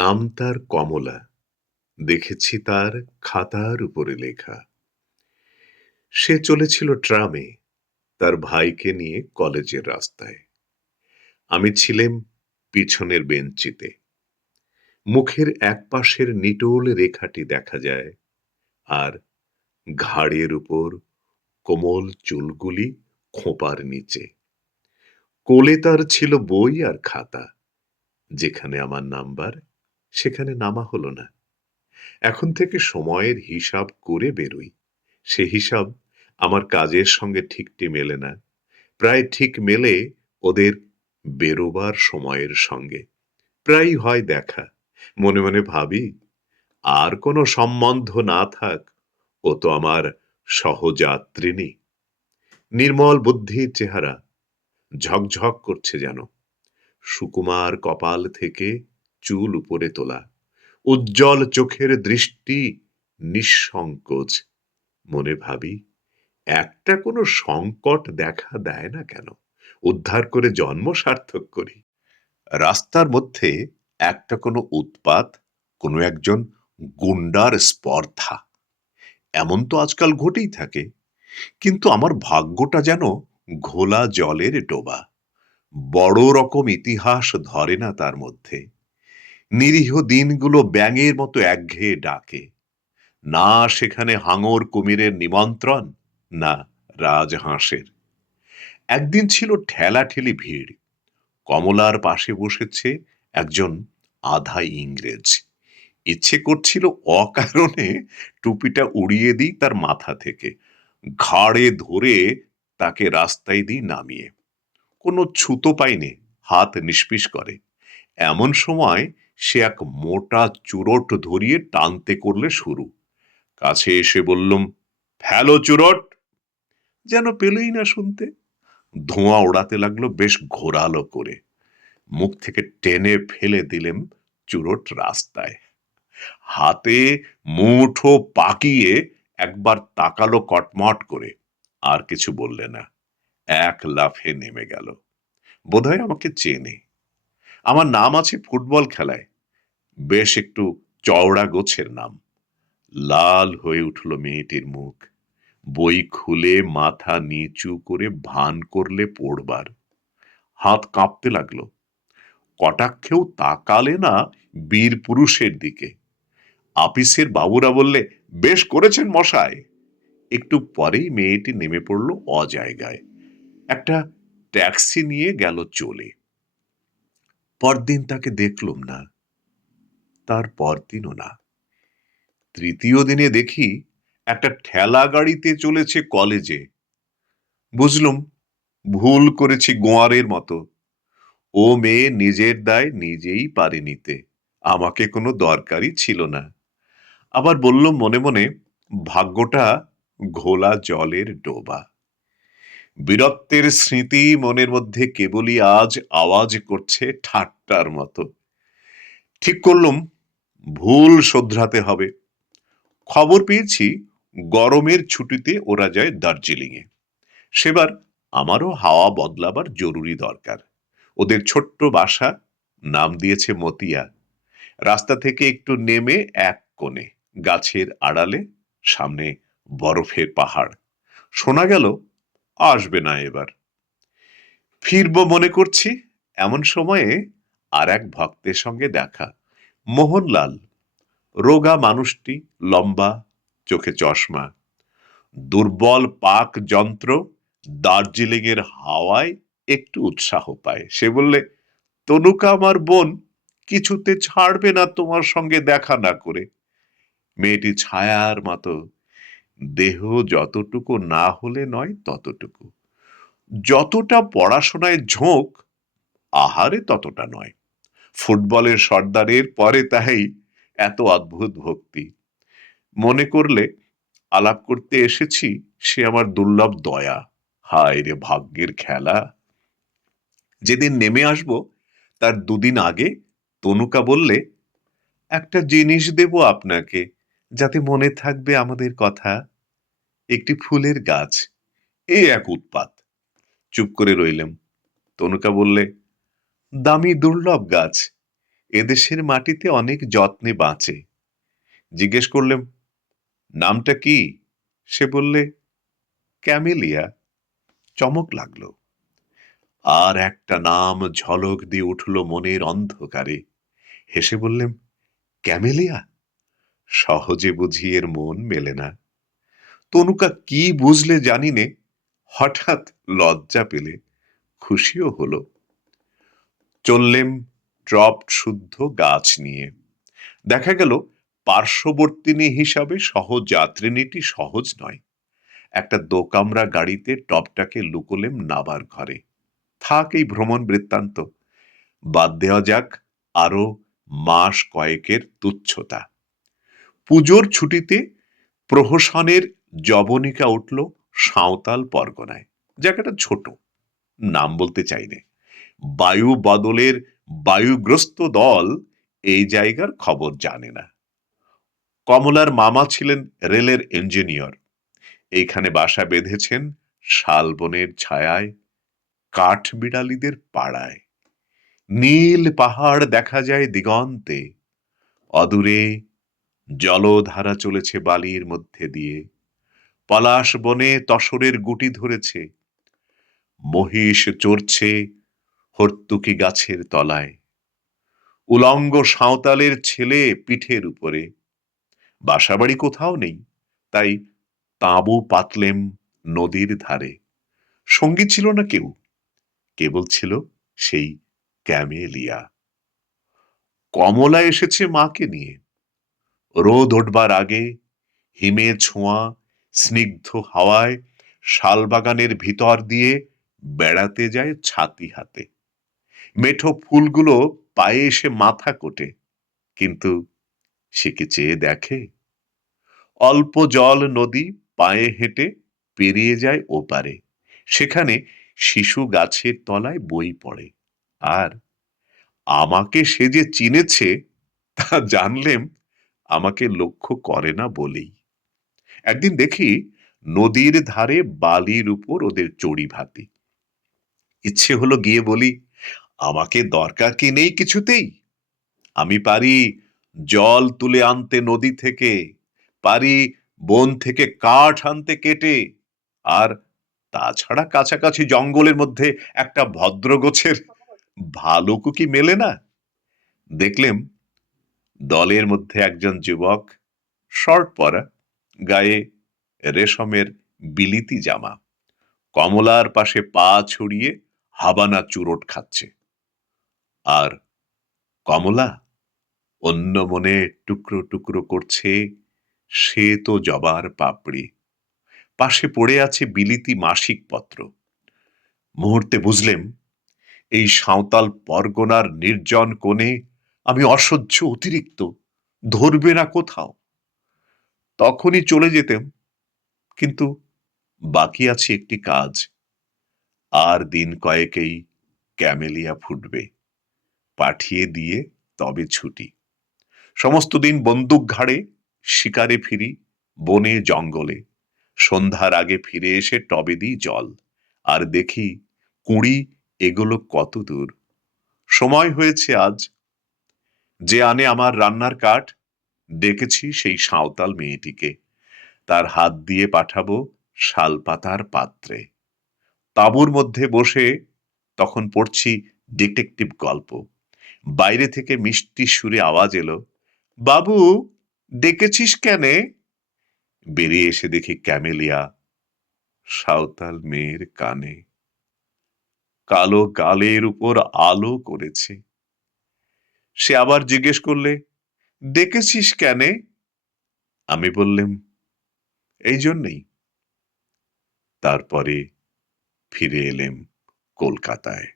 নাম তার কমলা দেখেছি তার খাতার উপরে লেখা সে চলেছিল ট্রামে তার ভাইকে নিয়ে কলেজের রাস্তায় আমি ছিলাম পিছনের বেঞ্চিতে মুখের এক পাশের নিটোল রেখাটি দেখা যায় আর ঘাড়ের উপর কোমল চুলগুলি খোঁপার নিচে কোলে তার ছিল বই আর খাতা যেখানে আমার নাম্বার সেখানে নামা হলো না এখন থেকে সময়ের হিসাব করে বেরোই সে হিসাব আমার কাজের সঙ্গে ঠিকটি মেলে না প্রায় ঠিক মেলে ওদের বেরোবার সময়ের সঙ্গে প্রায়ই হয় দেখা মনে মনে ভাবি আর কোনো সম্বন্ধ না থাক ও তো আমার সহযাত্রিনী নির্মল বুদ্ধির চেহারা ঝকঝক করছে যেন সুকুমার কপাল থেকে চুল উপরে তোলা উজ্জ্বল চোখের দৃষ্টি নিঃসংকোচ মনে ভাবি একটা কোনো সংকট দেখা দেয় না কেন উদ্ধার করে জন্ম সার্থক করি রাস্তার মধ্যে একটা কোনো উৎপাত কোনো একজন গুন্ডার স্পর্ধা এমন তো আজকাল ঘটেই থাকে কিন্তু আমার ভাগ্যটা যেন ঘোলা জলের ডোবা বড় রকম ইতিহাস ধরে না তার মধ্যে নিরীহ দিনগুলো ব্যাঙের মতো একঘেয়ে ডাকে না সেখানে হাঙর কুমিরের নিমন্ত্রণ না রাজহাঁসের একদিন ছিল ঠেলাঠেলি ভিড় কমলার পাশে বসেছে একজন আধা ইংরেজ ইচ্ছে করছিল অকারণে টুপিটা উড়িয়ে দিই তার মাথা থেকে ঘাড়ে ধরে তাকে রাস্তায় দিই নামিয়ে কোনো ছুতো পাইনে হাত নিষ্পিস করে এমন সময় সে এক মোটা চুরট ধরিয়ে টানতে করলে শুরু কাছে এসে বললুম ফেলো চুরট যেন পেলেই না শুনতে ধোঁয়া ওড়াতে লাগলো বেশ ঘোরালো করে মুখ থেকে টেনে ফেলে দিলেন চুরট রাস্তায় হাতে মুঠো পাকিয়ে একবার তাকালো কটমট করে আর কিছু বললে না এক লাফে নেমে গেল বোধহয় আমাকে চেনে আমার নাম আছে ফুটবল খেলায় বেশ একটু চওড়া গোছের নাম লাল হয়ে উঠল মেয়েটির মুখ বই খুলে মাথা নিচু করে ভান করলে পড়বার হাত কাঁপতে লাগল কটাক্ষেও তাকালে না বীর পুরুষের দিকে আপিসের বাবুরা বললে বেশ করেছেন মশায় একটু পরেই মেয়েটি নেমে পড়ল অজায়গায় একটা ট্যাক্সি নিয়ে গেল চলে পরদিন তাকে দেখলুম না তার পরদিনও না তৃতীয় দিনে দেখি একটা ঠেলা গাড়িতে চলেছে কলেজে বুঝলুম ভুল করেছি গোয়ারের মতো ও মেয়ে নিজের দায় নিজেই পারে নিতে আমাকে কোনো দরকারই ছিল না আবার বললুম মনে মনে ভাগ্যটা ঘোলা জলের ডোবা বীরত্বের স্মৃতি মনের মধ্যে কেবলই আজ আওয়াজ করছে ঠাট্টার মতো ঠিক করলুম ভুল শোধরাতে হবে খবর পেয়েছি গরমের ছুটিতে ওরা যায় দার্জিলিংয়ে সেবার আমারও হাওয়া বদলাবার জরুরি দরকার ওদের ছোট্ট বাসা নাম দিয়েছে মতিয়া রাস্তা থেকে একটু নেমে এক কোণে গাছের আড়ালে সামনে বরফের পাহাড় শোনা গেল আসবে না এবার ফিরব মনে করছি এমন সময়ে আর এক ভক্তের সঙ্গে দেখা মোহনলাল রোগা মানুষটি লম্বা চোখে চশমা দুর্বল পাক যন্ত্র দার্জিলিংয়ের হাওয়ায় একটু উৎসাহ পায় সে বললে তনুকা আমার বোন কিছুতে ছাড়বে না তোমার সঙ্গে দেখা না করে মেয়েটি ছায়ার মতো দেহ যতটুকু না হলে নয় ততটুকু যতটা পড়াশোনায় ঝোঁক আহারে ততটা নয় ফুটবলের সর্দারের পরে তাহাই এত অদ্ভুত ভক্তি মনে করলে আলাপ করতে এসেছি সে আমার দুর্লভ দয়া হায় রে ভাগ্যের খেলা যেদিন নেমে আসব তার দুদিন আগে তনুকা বললে একটা জিনিস দেব আপনাকে যাতে মনে থাকবে আমাদের কথা একটি ফুলের গাছ এ এক উৎপাত চুপ করে রইলাম তনুকা বললে দামি দুর্লভ গাছ এদেশের মাটিতে অনেক যত্নে বাঁচে জিজ্ঞেস করলাম নামটা কি সে বললে ক্যামেলিয়া চমক লাগল আর একটা নাম ঝলক দিয়ে উঠল মনের অন্ধকারে হেসে বললেম ক্যামেলিয়া সহজে বুঝি এর মন মেলে না তনুকা কি বুঝলে জানি নে হঠাৎ লজ্জা পেলে খুশিও হল চললেম ট্রপ শুদ্ধ গাছ নিয়ে দেখা গেল পার্শ্ববর্তিনী হিসাবে সহযাত্রিনীটি সহজ নয় একটা দোকামরা গাড়িতে টপটাকে লুকোলেম নাবার ঘরে থাক এই ভ্রমণ বৃত্তান্ত বাদ দেওয়া যাক আরও মাস কয়েকের তুচ্ছতা পুজোর ছুটিতে প্রহসনের জবনিকা উঠল সাঁওতাল পরগনায় জায়গাটা ছোট নাম বলতে চাই না বায়ু বদলের বায়ুগ্রস্ত দল এই জায়গার খবর জানে না কমলার মামা ছিলেন রেলের ইঞ্জিনিয়র এইখানে বাসা বেঁধেছেন শালবনের ছায়ায় কাঠ বিড়ালিদের পাড়ায় নীল পাহাড় দেখা যায় দিগন্তে অদূরে জলধারা চলেছে বালির মধ্যে দিয়ে পলাশ বনে তসরের গুটি ধরেছে মহিষ চড়ছে হর্তুকি গাছের তলায় উলঙ্গ সাঁওতালের ছেলে পিঠের উপরে বাসাবাড়ি কোথাও নেই তাই তাঁবু পাতলেম নদীর ধারে সঙ্গী ছিল না কেউ কেবল ছিল সেই ক্যামেলিয়া কমলা এসেছে মাকে নিয়ে রোদ ওঠবার আগে হিমে ছোঁয়া স্নিগ্ধ হাওয়ায় শালবাগানের ভিতর দিয়ে বেড়াতে যায় ছাতি হাতে মেঠো ফুলগুলো পায়ে এসে মাথা কোটে কিন্তু সে কি চেয়ে দেখে অল্প জল নদী পায়ে হেঁটে পেরিয়ে যায় ওপারে সেখানে শিশু গাছের তলায় বই পড়ে আর আমাকে সে যে চিনেছে তা জানলেম আমাকে লক্ষ্য করে না বলেই একদিন দেখি নদীর ধারে বালির উপর ওদের চড়ি ভাতি ইচ্ছে হলো গিয়ে বলি আমাকে দরকার কি নেই কিছুতেই আমি পারি জল তুলে আনতে নদী থেকে পারি বন থেকে কাঠ আনতে কেটে আর তাছাড়া কাছাকাছি জঙ্গলের মধ্যে একটা ভদ্রগোছের ভালোকু কি মেলে না দেখলেম দলের মধ্যে একজন যুবক শর্ট পরা গায়ে রেশমের বিলিতি জামা কমলার পাশে পা ছড়িয়ে হাবানা চুরোট খাচ্ছে আর কমলা অন্য মনে টুকরো টুকরো করছে সে তো জবার পাপড়ি পাশে পড়ে আছে বিলিতি মাসিক পত্র মুহূর্তে বুঝলেম এই সাঁওতাল পরগনার নির্জন কোণে আমি অসহ্য অতিরিক্ত ধরবে না কোথাও তখনই চলে যেতেম কিন্তু বাকি আছে একটি কাজ আর দিন কয়েকেই ক্যামেলিয়া ফুটবে পাঠিয়ে দিয়ে তবে ছুটি সমস্ত দিন বন্দুক ঘাড়ে শিকারে ফিরি বনে জঙ্গলে সন্ধ্যার আগে ফিরে এসে টবে দিই জল আর দেখি কুঁড়ি এগুলো কত দূর সময় হয়েছে আজ যে আনে আমার রান্নার কাঠ ডেকেছি সেই সাঁওতাল মেয়েটিকে তার হাত দিয়ে পাঠাবো শালপাতার পাত্রে তাঁবুর মধ্যে বসে তখন পড়ছি ডিটেকটিভ গল্প বাইরে থেকে মিষ্টি সুরে আওয়াজ এলো বাবু ডেকেছিস কেনে বেরিয়ে এসে দেখি ক্যামেলিয়া সাঁওতাল মেয়ের কানে কালো গালের উপর আলো করেছে সে আবার জিজ্ঞেস করলে ডেকেছিস কেনে আমি বললাম এই জন্যই তারপরে ফিরে এলেম কলকাতায়